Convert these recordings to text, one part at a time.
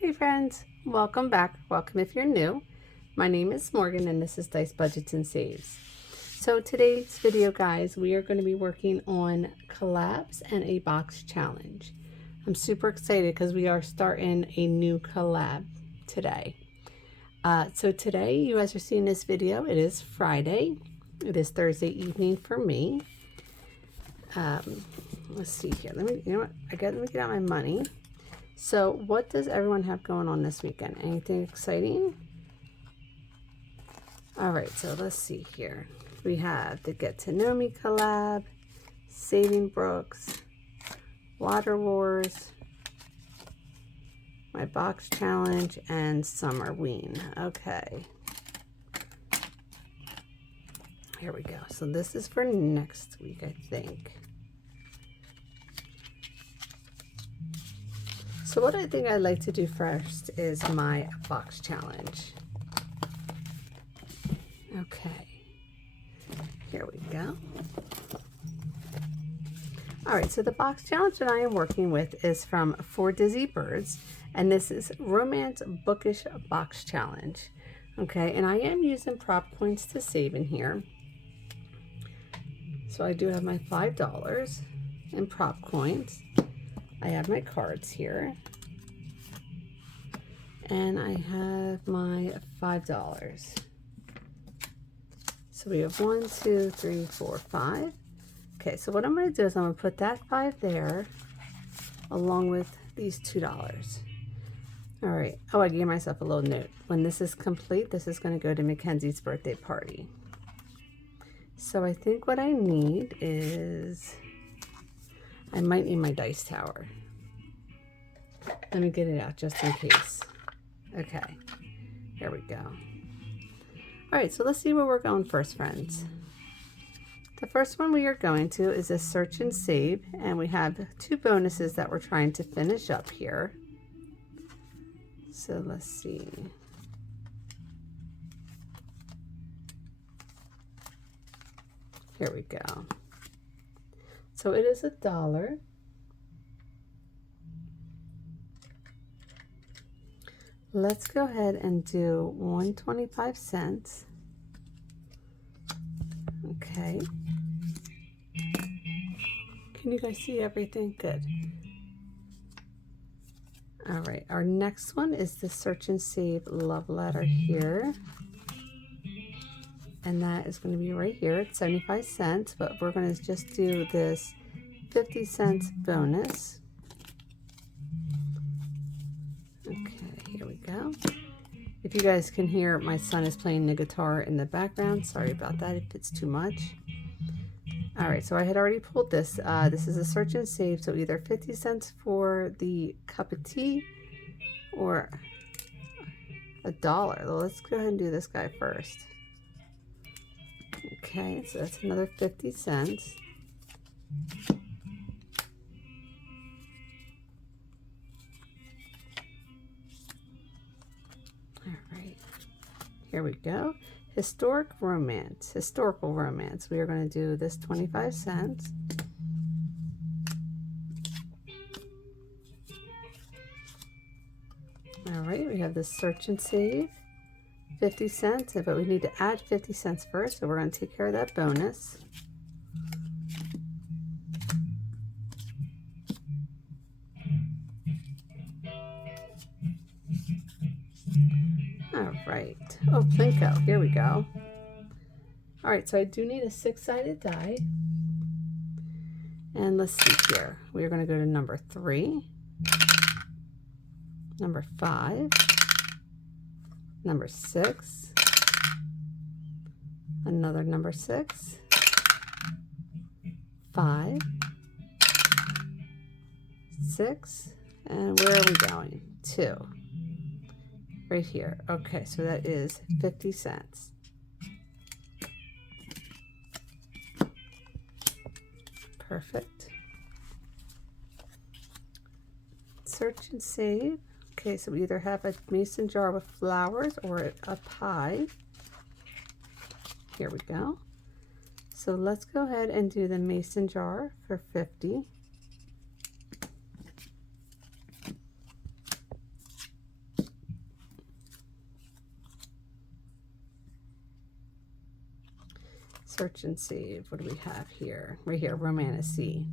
Hey friends, welcome back. Welcome if you're new. My name is Morgan and this is Dice Budgets and Saves. So today's video, guys, we are going to be working on collabs and a box challenge. I'm super excited because we are starting a new collab today. So today you guys are seeing this video. It is Friday. It is Thursday evening for me. Let's see here. Let me get out my money. So what does everyone have going on this weekend? Anything exciting? All right, so let's see here. We have the Get to Know Me collab, Saving Brooks, Water Wars, my box challenge, and Summerween. Okay. Here we go. So this is for next week, I think. So what I think I'd like to do first is my box challenge. Okay, here we go. All right, so the box challenge that I am working with is from For Dizzy Birds, and this is Romance Bookish Box Challenge. Okay, and I am using prop points to save in here. So I do have my $5 in prop coins. I have my cards here. And I have my $5. So we have 1, 2, 3, 4, 5. Okay, so what I'm going to do is I'm going to put that 5 there along with these $2. All right. Oh, I gave myself a little note. When this is complete, this is going to go to Mackenzie's birthday party. So I think what I need is, I might need my dice tower. Let me get it out just in case. Okay, here we go. All right, so let's see where we're going first, friends. The first one we are going to is a search and save, and we have 2 bonuses that we're trying to finish up here. So let's see. Here we go. So it is $1. Let's go ahead and do 125 cents. Okay. Can you guys see everything? Good. All right, our next one is the search and save love letter here. And that is going to be right here at 75 cents, but we're going to just do this 50 cents bonus. Okay, here we go. If you guys can hear, my son is playing the guitar in the background. Sorry about that if it's too much. All right, so I had already pulled this. This is a search and save, so either 50 cents for the cup of tea or $1. Well, let's go ahead and do this guy first. Okay, so that's another 50 cents. All right, here we go. Historical romance. We are going to do this 25 cents. All right, we have this search and save. 50 cents, but we need to add 50 cents first, so we're going to take care of that bonus. All right. Oh, Plinko. Here we go. All right, so I do need a 6-sided die. And let's see here. We are going to go to number 3, number 5, number 6, another number 6, 5, 6, and where are we going? 2. Right here. Okay, so that is 50 cents. Perfect. Search and save. Okay, so we either have a mason jar with flowers or a pie. Here we go. So let's go ahead and do the mason jar for 50. search and save. What do we have here? Right here, Romantasy.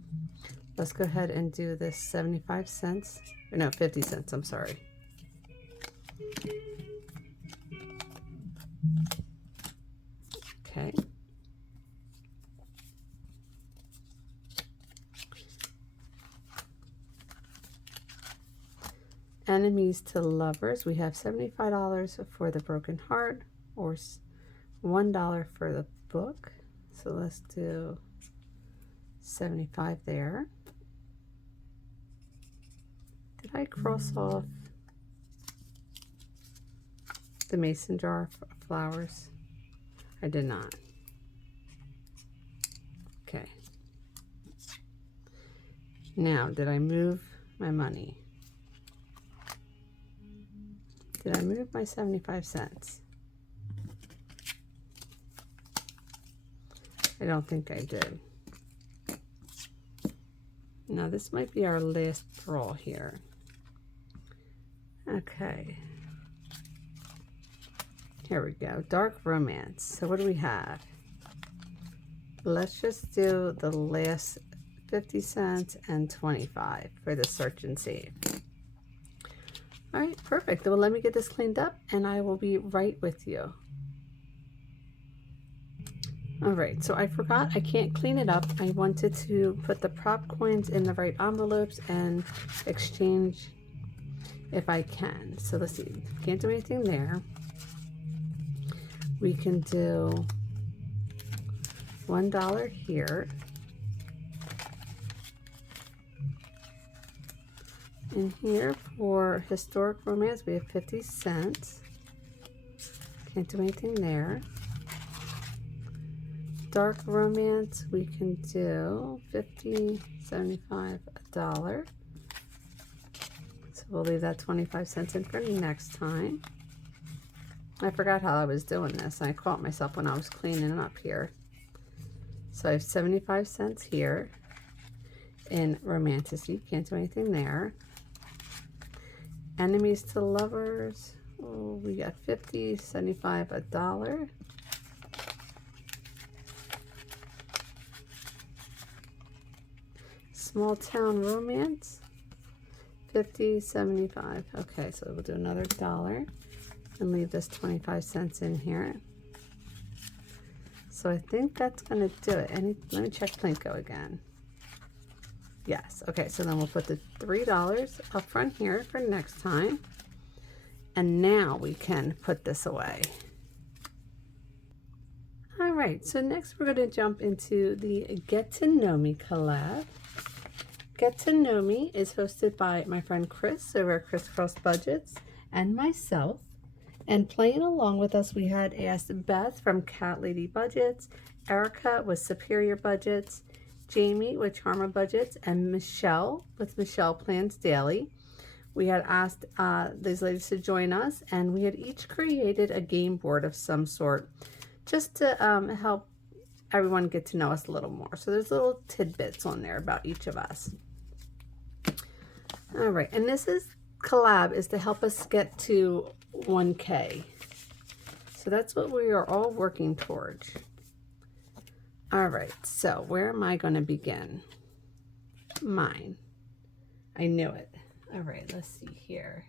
Let's go ahead and do this 75 cents. Or no, 50 cents, I'm sorry. Okay. Enemies to lovers. We have $75 for the broken heart, or $1 for the book. So let's do 75 there. Did I cross off the mason jar flowers? I did not. Okay. Now, did I move my money? Did I move my 75 cents? I don't think I did. Now, this might be our last draw here. Okay. Here we go. Dark romance. So what do we have? Let's just do the last 50 cents and 25 for the search and save. All right, perfect. Well, let me get this cleaned up and I will be right with you. All right, so I forgot I can't clean it up. I wanted to put the prop coins in the right envelopes and exchange if I can. So let's see, can't do anything there. We can do $1 here. And here for historic romance, we have 50 cents. Can't do anything there. Dark romance, we can do 50, 75, $1. So we'll leave that 25 cents in for next time. I forgot how I was doing this. I caught myself when I was cleaning up here. So I have 75 cents here in Romantasy. Can't do anything there. Enemies to lovers. Oh, we got 50, 75, $1. Small town romance. 50, 75. Okay, so we'll do another $1 and leave this 25 cents in here. So I think that's gonna do it. Let me check Plinko again. Yes, okay, so then we'll put the $3 up front here for next time. And now we can put this away. All right, so next we're gonna jump into the Get to Know Me collab. Get to Know Me is hosted by my friend Chris over at Crisscross Budgets and myself. And playing along with us, we had asked Beth from Cat Lady Budgets, Erica with Superior Budgets, Jamie with Charma Budgets, and Michelle with Michelle Plans Daily. We had asked these ladies to join us, and we had each created a game board of some sort just to help everyone get to know us a little more. So there's little tidbits on there about each of us. All right, and this collab is to help us get to 1K. So that's what we are all working towards. All right, so where am I going to begin? Mine. I knew it. All right, let's see here.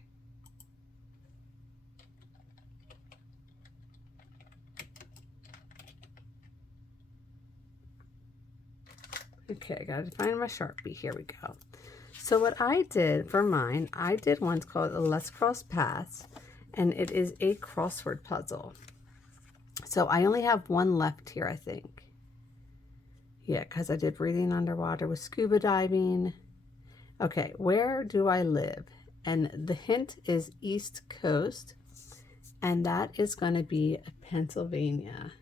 Okay, I gotta find my Sharpie. Here we go. So what I did for mine, I did one called Let's Cross Paths, and it is a crossword puzzle. So I only have one left here, I think. Yeah, because I did breathing underwater with scuba diving. Okay, where do I live? And the hint is East Coast, and that is going to be Pennsylvania.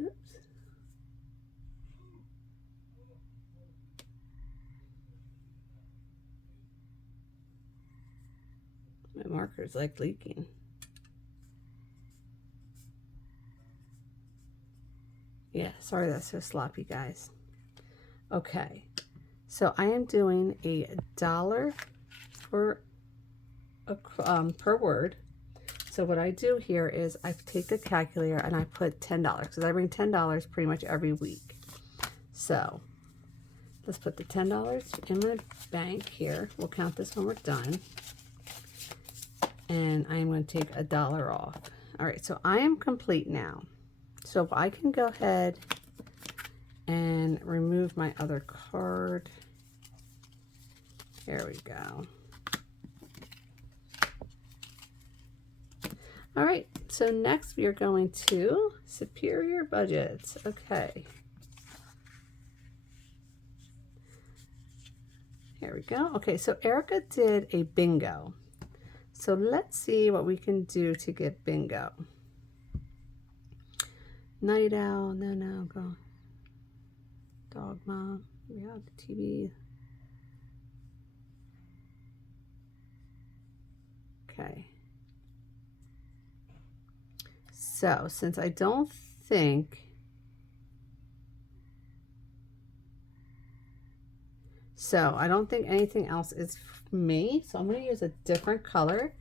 Oops. My marker's like leaking. Yeah, sorry that's so sloppy, guys. Okay, so I am doing $1 per word. So so what I do here is I take the calculator and I put $10 because I bring $10 pretty much every week. So let's put the $10 in my bank here. We'll count this when we're done. And I'm going to take $1 off. All right, so I am complete now. So I can go ahead and remove my other card. There we go. All right, so next we are going to Superior Budgets. Okay. Here we go. Okay, so Erica did a bingo. So let's see what we can do to get bingo. Night Owl, no, go. Dogma, reality TV. Okay. So since I don't think anything else is me, so I'm going to use a different color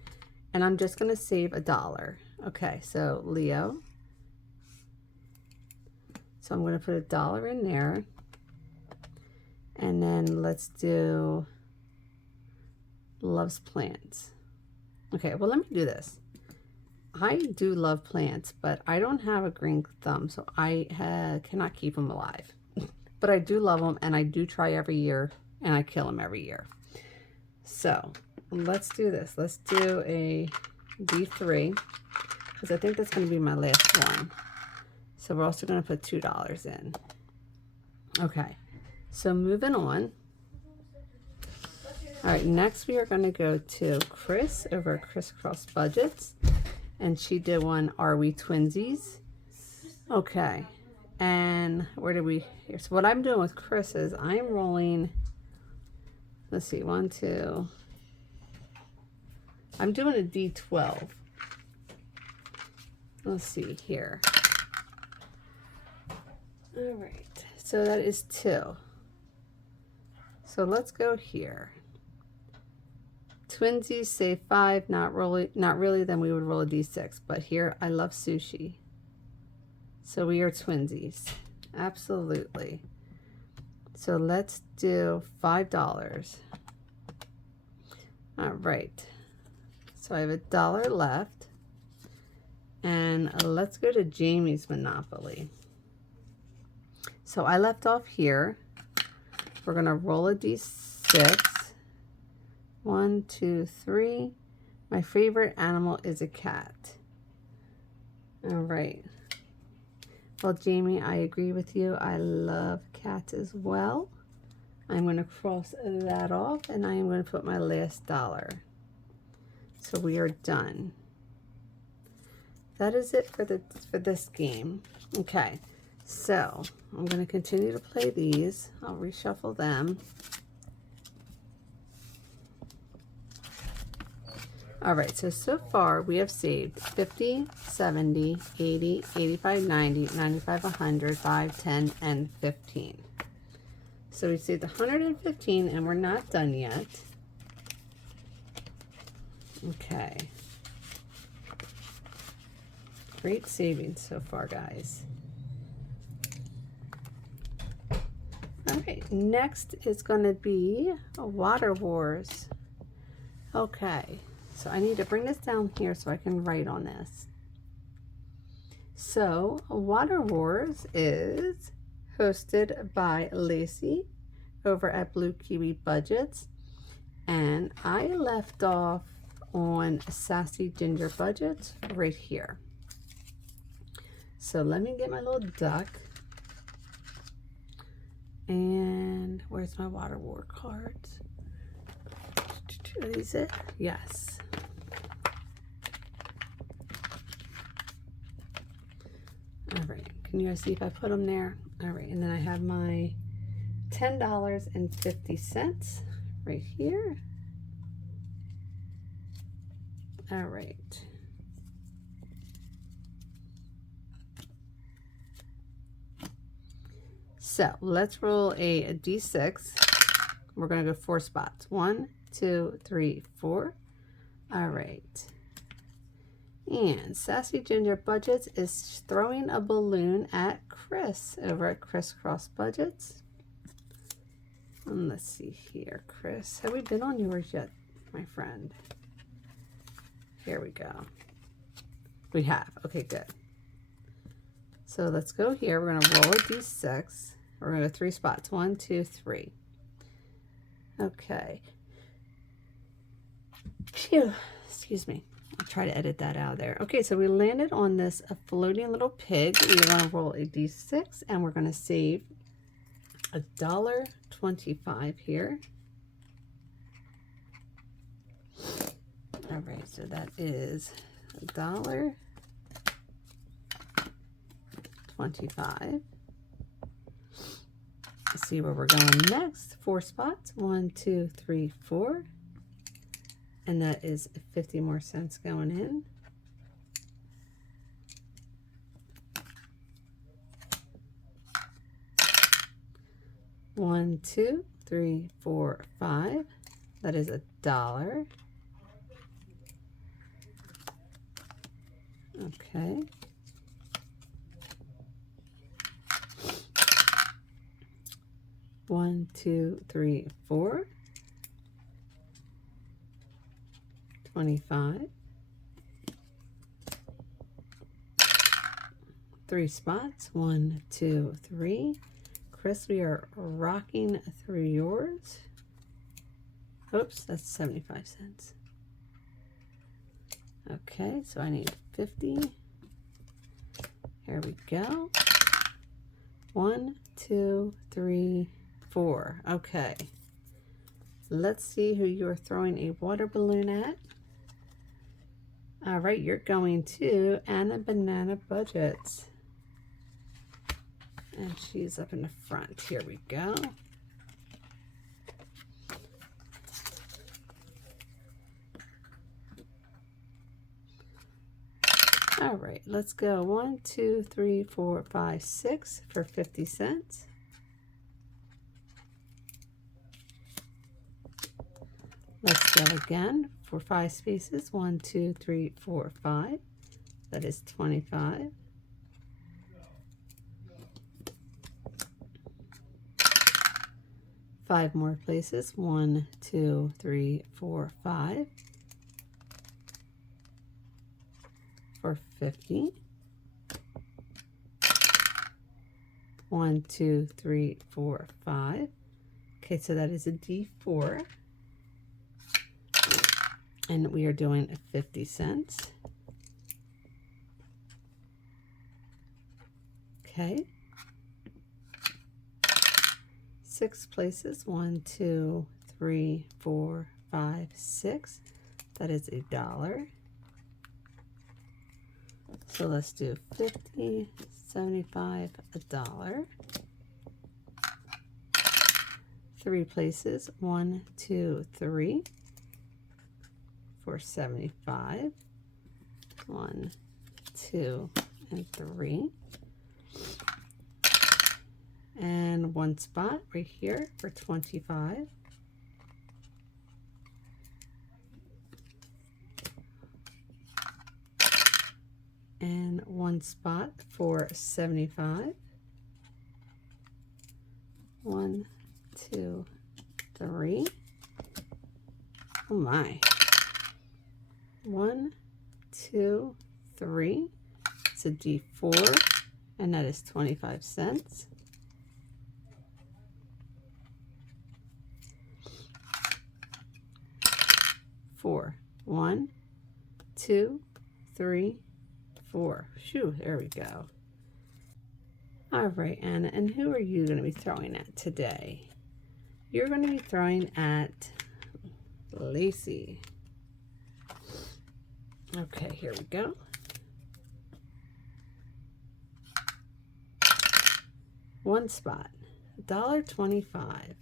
and I'm just going to save $1. Okay, so Leo. So I'm going to put $1 in there. And then let's do Loves Plants. Okay, well, let me do this. I do love plants, but I don't have a green thumb, so I cannot keep them alive. But I do love them, and I do try every year, and I kill them every year. So let's do this. Let's do a D3, because I think that's going to be my last one. So we're also going to put $2 in. Okay, so moving on. All right, next we are going to go to Chris over at Crisscross Budgets. And she did one, Are We Twinsies? Okay, and where did we, here? So what I'm doing with Chris is I'm rolling, let's see, 1, 2. I'm doing a D12. Let's see here. All right, so that is 2. So let's go here. Twinsies say 5, not really, then we would roll a D6. But here, I love sushi. So we are twinsies. Absolutely. So let's do $5. All right. So I have $1 left. And let's go to Jamie's Monopoly. So I left off here. We're going to roll a D6. 1, 2, 3. My favorite animal is a cat. All right. Well, Jamie, I agree with you. I love cats as well. I'm going to cross that off, and I am going to put my last $1. So we are done. That is it for this game. Okay. So I'm going to continue to play these. I'll reshuffle them. All right, so far we have saved 50, 70, 80, 85, 90, 95, 100, 5, 10, and 15. So we saved 115 and we're not done yet. Okay. Great savings so far, guys. All right, next is going to be Water Wars. Okay. So I need to bring this down here so I can write on this. So Water Wars is hosted by Lacey over at Blue Kiwi Budgets. And I left off on Sassy Ginger Budgets right here. So let me get my little duck. And where's my Water War cards? Are these it? Yes. All right, can you guys see if I put them there? All right, and then I have my $10.50 right here. All right. So let's roll a D6. We're going to go 4 spots. 1, 2, 3, 4. All right. And Sassy Ginger Budgets is throwing a balloon at Chris over at Crisscross Budgets. And let's see here, Chris. Have we been on yours yet, my friend? Here we go. We have. Okay, good. So let's go here. We're going to roll a d6. We're going to go 3 spots. 1, 2, 3. Okay. Phew. Excuse me. I'll try to edit that out of there. Okay, so we landed on this a floating little pig. We're going to roll a d6 and we're going to save $1.25 here. All right, so that is $1.25. Let's see where we're going next. 4 spots. 1, 2, 3, 4. And that is 50 more cents going in. One, 2, 3, 4, 5. That is $1. Okay. One, 2, 3, 4. 25. 3 spots. 1, 2, 3. Chris, we are rocking through yours. Oops, that's 75 cents. Okay, so I need 50. Here we go. 1, 2, 3, 4. Okay. Let's see who you're throwing a water balloon at. All right, you're going to Anna Banana Budgets. And she's up in the front. Here we go. All right, let's go 1, 2, 3, 4, 5, 6 for 50 cents. Let's go again for 5 spaces. 1, 2, 3, 4, 5. That is 25. Five more places. 1, 2, 3, 4, 5 for 50. 1, 2, 3, 4, 5. Okay, so that is a D4. And we are doing 50 cents. Okay. 6 places. 1, 2, 3, 4, 5, 6. That is $1. So let's do 50, 75, $1. 3 places. 1, 2, 3. For 75. 1, 2, and 3. And 1 spot right here for 25. And 1 spot for 75. 1, 2, 3. Oh my. 1, 2, 3. It's a D4, and that is 25 cents. Four. 1, 2, 3, 4. Phew, there we go. All right, Anna, and who are you going to be throwing at today? You're going to be throwing at Lacey. Okay, here we go. One spot, $1.25.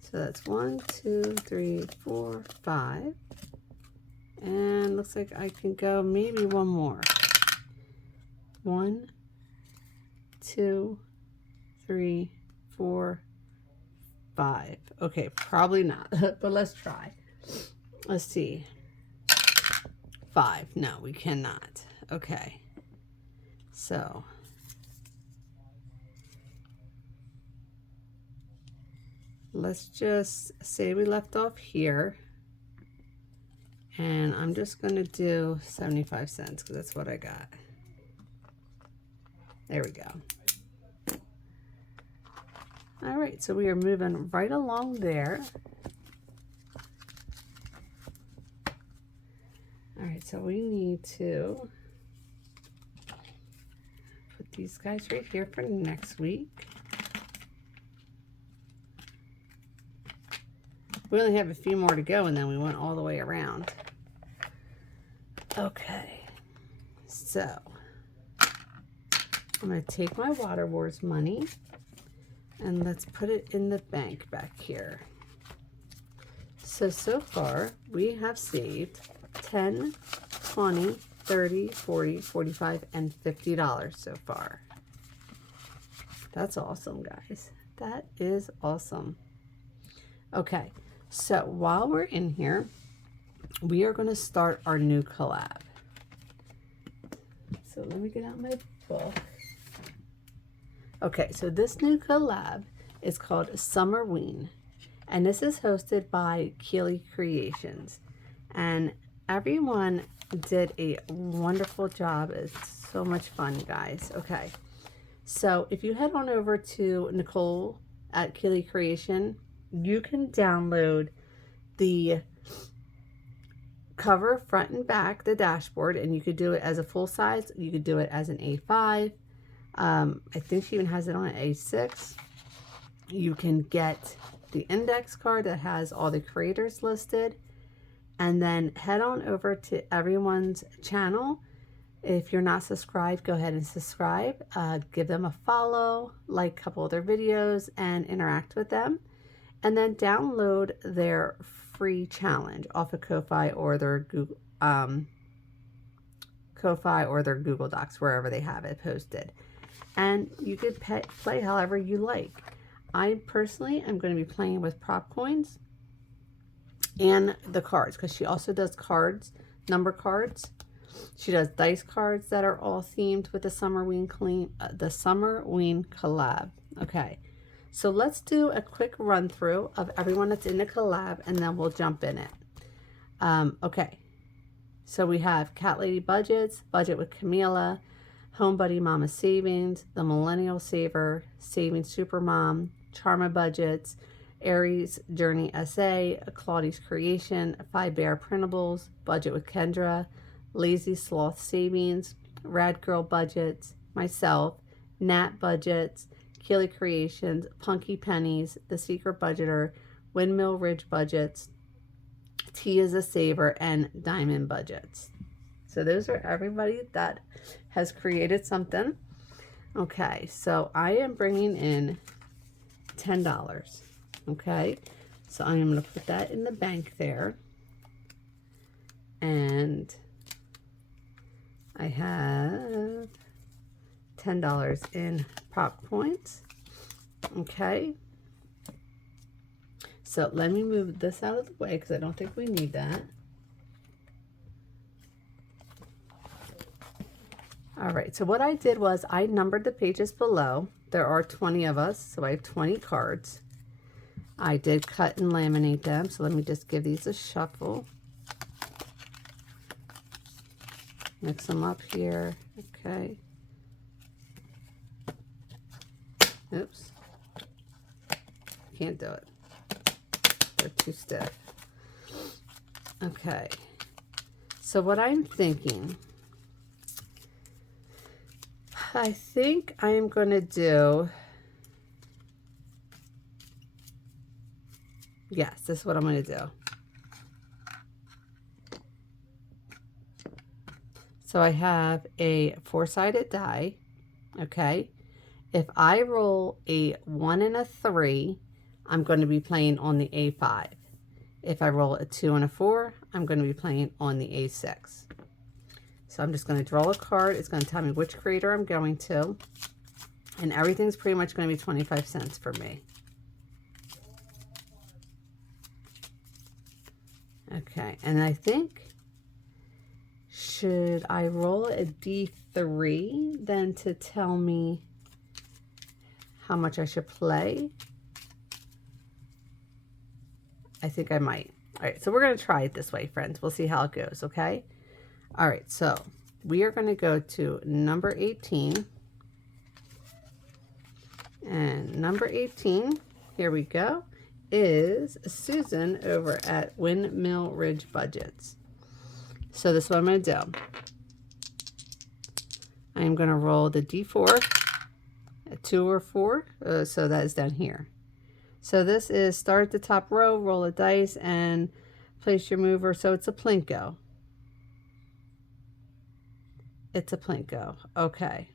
So that's 1, 2, 3, 4, 5. And looks like I can go maybe one more. 1, 2, 3, 4, 5. Okay, probably not, but let's try. let's see. 5. No, we cannot. Okay. So let's just say we left off here. And I'm just going to do 75 cents because that's what I got. There we go. All right, so we are moving right along there. All right, so we need to put these guys right here for next week. We only have a few more to go, and then we went all the way around. Okay, so I'm going to take my Water Wars money and let's put it in the bank back here. So far we have saved 10, 20, 30, 40, 45, and $50 so far. That's awesome, guys. That is awesome. Okay, so while we're in here, we are going to start our new collab. So let me get out my book. Okay, so this new collab is called Summerween, and this is hosted by Keely Creations, and everyone did a wonderful job. It's so much fun, guys. Okay, so if you head on over to Nicole at Keely Creation, you can download the cover front and back, the dashboard, and you could do it as a full size. You could do it as an A5. I think she even has it on an A6. You can get the index card that has all the creators listed, and then head on over to everyone's channel. If you're not subscribed, go ahead and subscribe. Give them a follow, like a couple of their videos, and interact with them. And then download their free challenge off of Ko-Fi or their Google, Google Docs, wherever they have it posted. And you could play however you like. I personally am going to be playing with prop coins and the cards, because she also does cards, number cards. She does dice cards that are all themed with the Summerween collab. Okay. So let's do a quick run through of everyone that's in the collab, and then we'll jump in it. Okay, so we have Cat Lady Budgets, Budget with Camila, Home Buddy Mama Savings, The Millennial Saver, Saving Supermom, Charma Budgets, Aries Journey SA, Claudie's Creation, Five Bear Printables, Budget with Kendra, Lazy Sloth Savings, Rad Girl Budgets, myself, Nat Budgets, Keely Creations, Punky Pennies, TheSecretBudgeter, Windmill Ridge Budgets, T is a Saver, and Diamond Budgets. So those are everybody that has created something. Okay, so I am bringing in $10. Okay, so I'm going to put that in the bank there. And I have $10 in prop points. Okay, so let me move this out of the way because I don't think we need that. All right, so what I did was I numbered the pages below. There are 20 of us, so I have 20 cards. I did cut and laminate them, so let me just give these a shuffle. Mix them up here. Okay. Oops. Can't do it. They're too stiff. Okay. So what I'm thinking, I think I am going to do, yes, this is what I'm going to do. So I have a 4-sided die, okay? If I roll a 1 and a 3, I'm going to be playing on the A5. If I roll a 2 and a 4, I'm going to be playing on the A6. So I'm just going to draw a card. It's going to tell me which creator I'm going to. And everything's pretty much going to be 25 cents for me. Okay, and I think, should I roll a D3 then to tell me how much I should play? I think I might. All right, so we're going to try it this way, friends. We'll see how it goes, okay? All right, so we are going to go to number 18. And number 18, here we go, is Susan over at Windmill Ridge Budgets. So this is what I'm going to do. I'm going to roll the D4, a 2 or 4, so that is down here. So this is start at the top row, roll a dice, and place your mover. So it's a Plinko. It's a Plinko. Okay.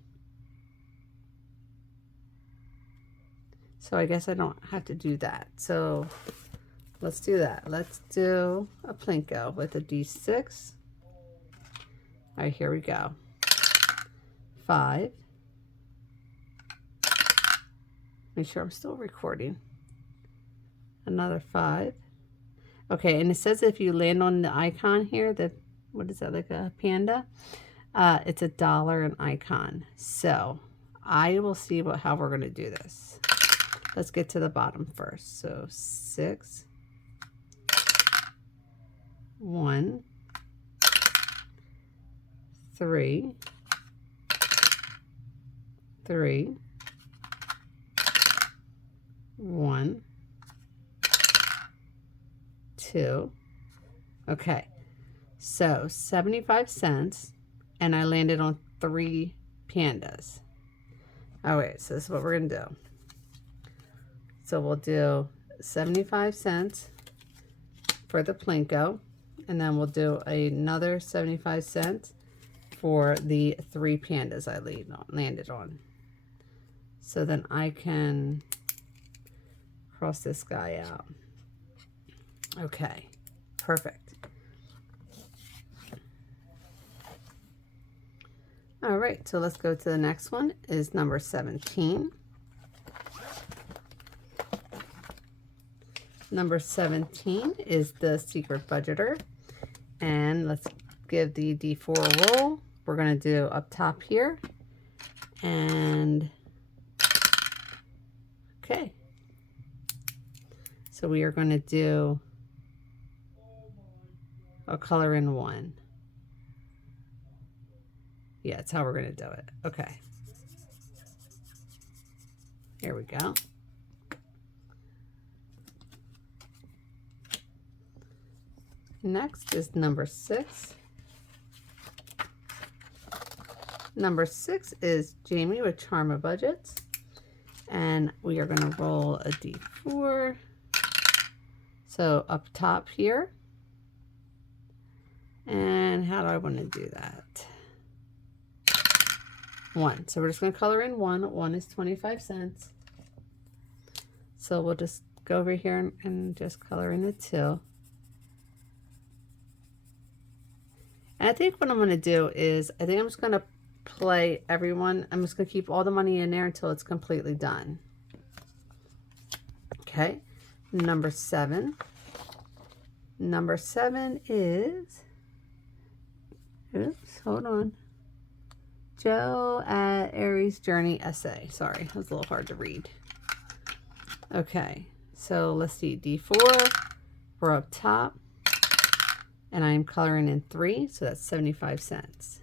So I guess I don't have to do that. So let's do that. Let's do a Plinko with a D6. All right, here we go. 5. Make sure I'm still recording. Another 5. Okay, and it says if you land on the icon here, that, what is that, like a panda? It's $1 an icon. So I will see how we're going to do this. Let's get to the bottom first. So 6, 1, 3, 3, 1, 2. Okay, so 75 cents, and I landed on 3 pandas. All right, so this is what we're gonna do. So we'll do 75 cents for the Plinko, and then we'll do another 75 cents for the 3 pandas I landed on. So then I can cross this guy out. Okay, perfect. All right, so let's go to the next one, is number 17. Number 17 is the Secret Budgeter. And let's give the D4 a roll. We're going to do up top here. And okay. So we are going to do a color in 1. Yeah, that's how we're going to do it. Okay. Here we go. Next is number 6. Number 6 is Jamie with Charma Budgets. And we are going to roll a D4. So up top here. And how do I want to do that? 1. So we're just going to color in 1. 1 is 25 cents. So we'll just go over here and just color in a 2. And I think what I'm going to do is, I think I'm just going to play everyone. I'm just going to keep all the money in there until it's completely done. Okay. Number 7. Number 7 is, oops, hold on. Joe at Aries Journey Essay. Sorry, that was a little hard to read. Okay. So let's see. D4. We're up top. And I'm coloring in 3, so that's 75 cents.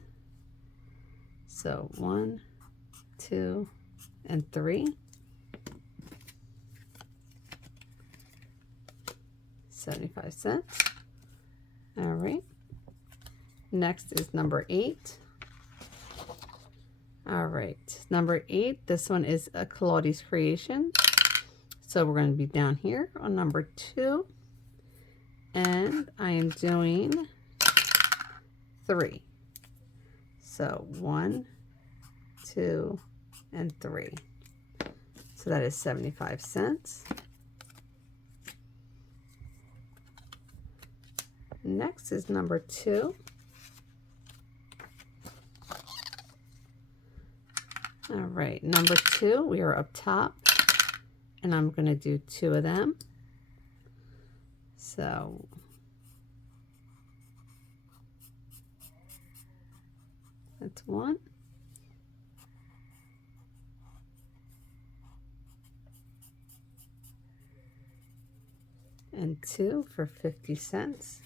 So 1, 2, and 3. 75 cents. All right. Next is number 8. All right. Number 8, this one is a Claudia's Creation. So we're going to be down here on number 2. And I am doing 3. So 1, 2, and 3. So that is 75 cents. Next is number 2. All right, number 2, we are up top, and I'm going to do 2 of them. So That's 1. And 2 for 50 cents.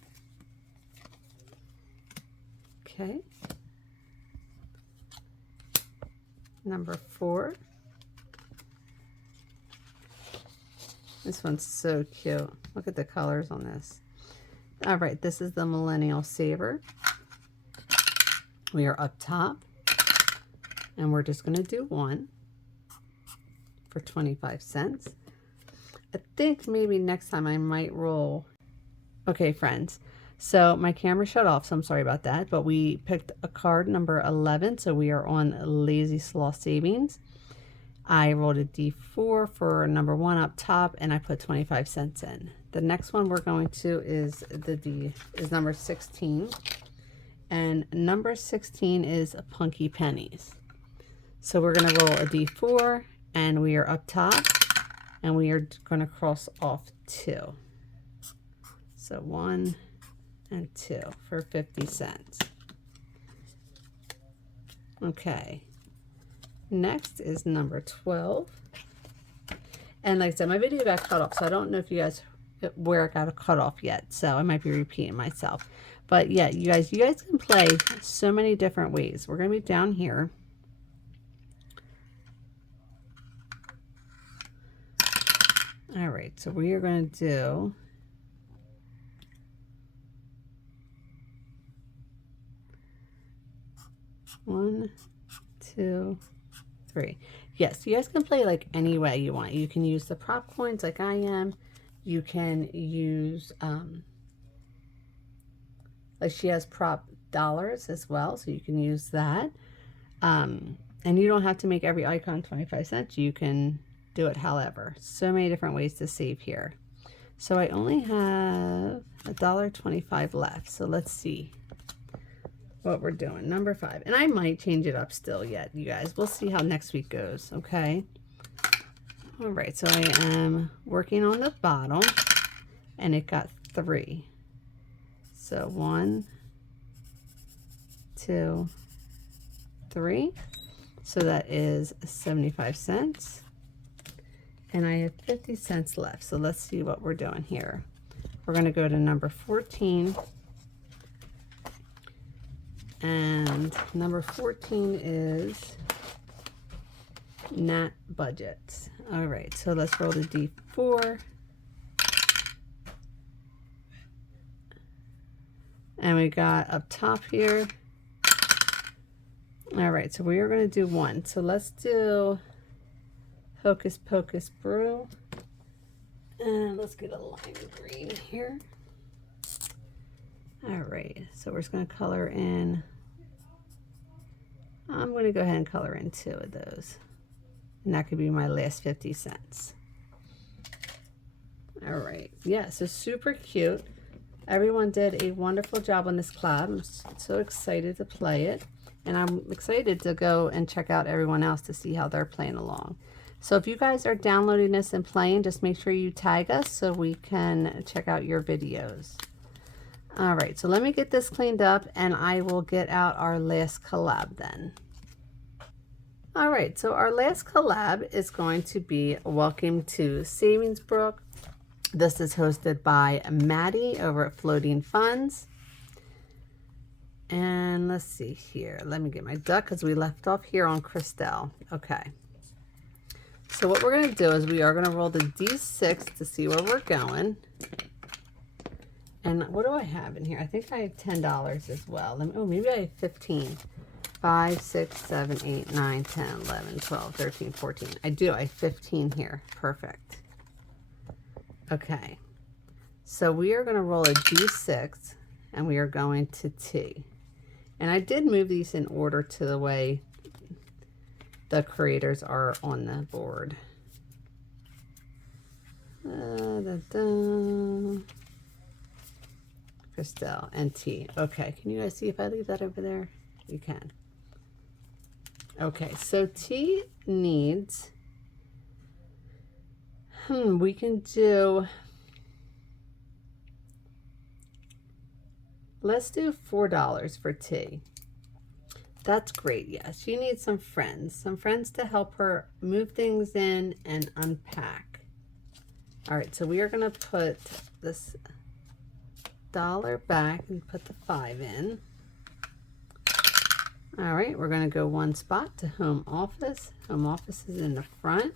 Okay. Number 4. This one's so cute. Look at the colors on this. All right, this is the Millennial Saver. We are up top, and we're just going to do 1 for 25 cents. I think maybe next time I might roll. Okay, friends. So my camera shut off, so I'm sorry about that. But we picked a card number 11, so we are on Lazy Sloth Savings. I rolled a D4 for number 1 up top, and I put 25 cents in. The next one we're going to is number 16, and number 16 is Punky Pennies. So we're going to roll a D4, and we are up top, and we are going to cross off 2. So 1 and 2 for 50 cents. Okay. Next is number 12. And like I said, my video got cut off, so I don't know if you guys where it got cut off yet. So I might be repeating myself. But yeah, you guys can play so many different ways. We're going to be down here. All right, so we are going to do one, 2, 3. Yes, you guys can play like any way you want. You can use the prop coins like I am. You can use, like she has prop dollars as well, so you can use that. And you don't have to make every icon 25 cents. You can do it however. So many different ways to save here. So I only have $1.25 left. So let's see what we're doing. Number 5. And I might change it up still yet, you guys. We'll see how next week goes, okay? All right, so I am working on the bottom, and it got 3. So 1, 2, 3. So that is 75 cents. And I have 50 cents left. So let's see what we're doing here. We're going to go to number 14. And number 14 is Nat Budgets. All right, so let's roll the D4. And we got up top here. All right, so we are going to do 1. So let's do Hocus Pocus Brew. And let's get a lime green here. All right, so we're just going to color in. I'm going to go ahead and color in 2 of those. And that could be my last 50 cents. All right, yeah, so super cute. Everyone did a wonderful job on this collab. I'm so excited to play it. And I'm excited to go and check out everyone else to see how they're playing along. So if you guys are downloading this and playing, just make sure you tag us so we can check out your videos. All right, so let me get this cleaned up and I will get out our last collab then. All right, so our last collab is going to be Welcome to Savings Brook. This is hosted by Maddie over at Floating Funds. And let's see here. Let me get my duck because we left off here on Christelle. Okay. So what we're going to do is we are going to roll the D6 to see where we're going. And what do I have in here? I think I have $10 as well. Oh, maybe I have 15. 5, 6, 7, 8, 9, 10, 11, 12, 13, 14. I do. I have 15 here. Perfect. Okay. So we are going to roll a D6 and we are going to T. And I did move these in order to the way the creators are on the board. Christelle and T. Okay, can you guys see if I leave that over there? You can. Okay, so T needs, we can do, let's do $4 for T. That's great. Yes, she needs some friends to help her move things in and unpack. All right, so we are going to put this dollar back and put the 5 in. All right, we're going to go one spot to home office. Home office is in the front.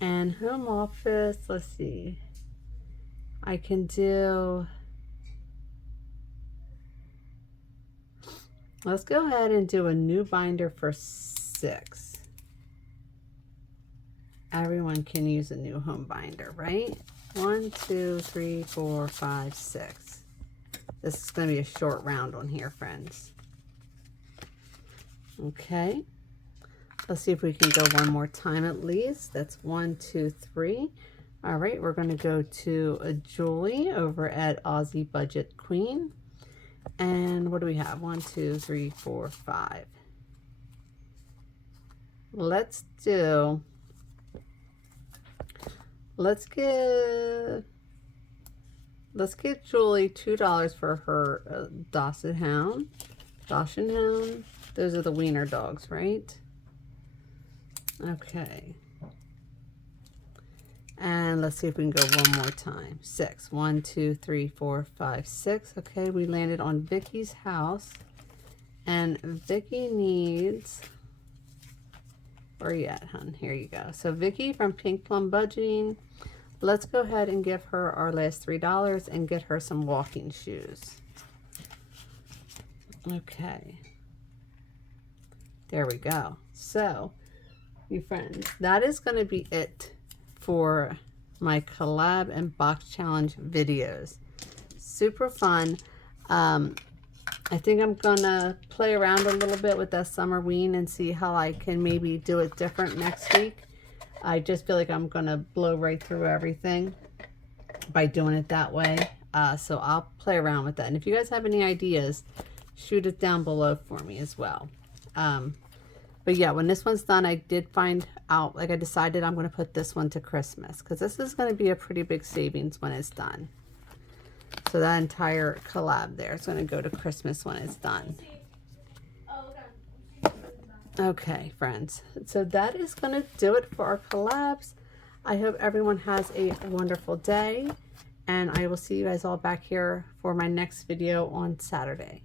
And home office, let's see. I can do, let's go ahead and do a new binder for 6. Everyone can use a new home binder, right? 1, 2, 3, 4, 5, 6. This is going to be a short round one here, friends. Okay. Let's see if we can go one more time at least. That's 1, 2, 3. All right, we're going to go to a Julie over at Aussie Budget Queen. And what do we have? 1, 2, 3, 4, 5. Let's give Julie $2 for her Dachshund Hound. Those are the wiener dogs, right? Okay. And let's see if we can go one more time. 6. 1, 2, 3, 4, 5, 6. Okay, we landed on Vicky's house. And Vicky needs, where are you at, hon? Here you go. So Vicky from Pink Plum Budgeting, let's go ahead and give her our last $3 and get her some walking shoes. Okay. There we go. So, you friends, that is going to be it for my collab and box challenge videos. Super fun. I think I'm gonna play around a little bit with that Summerween and see how I can maybe do it different next week. I just feel like I'm gonna blow right through everything by doing it that way. So I'll play around with that. And if you guys have any ideas, shoot it down below for me as well. But yeah, when this one's done, I did find out, like I decided I'm going to put this one to Christmas because this is going to be a pretty big savings when it's done. So that entire collab there is going to go to Christmas when it's done. Okay, friends. So that is going to do it for our collabs. I hope everyone has a wonderful day, and I will see you guys all back here for my next video on Saturday.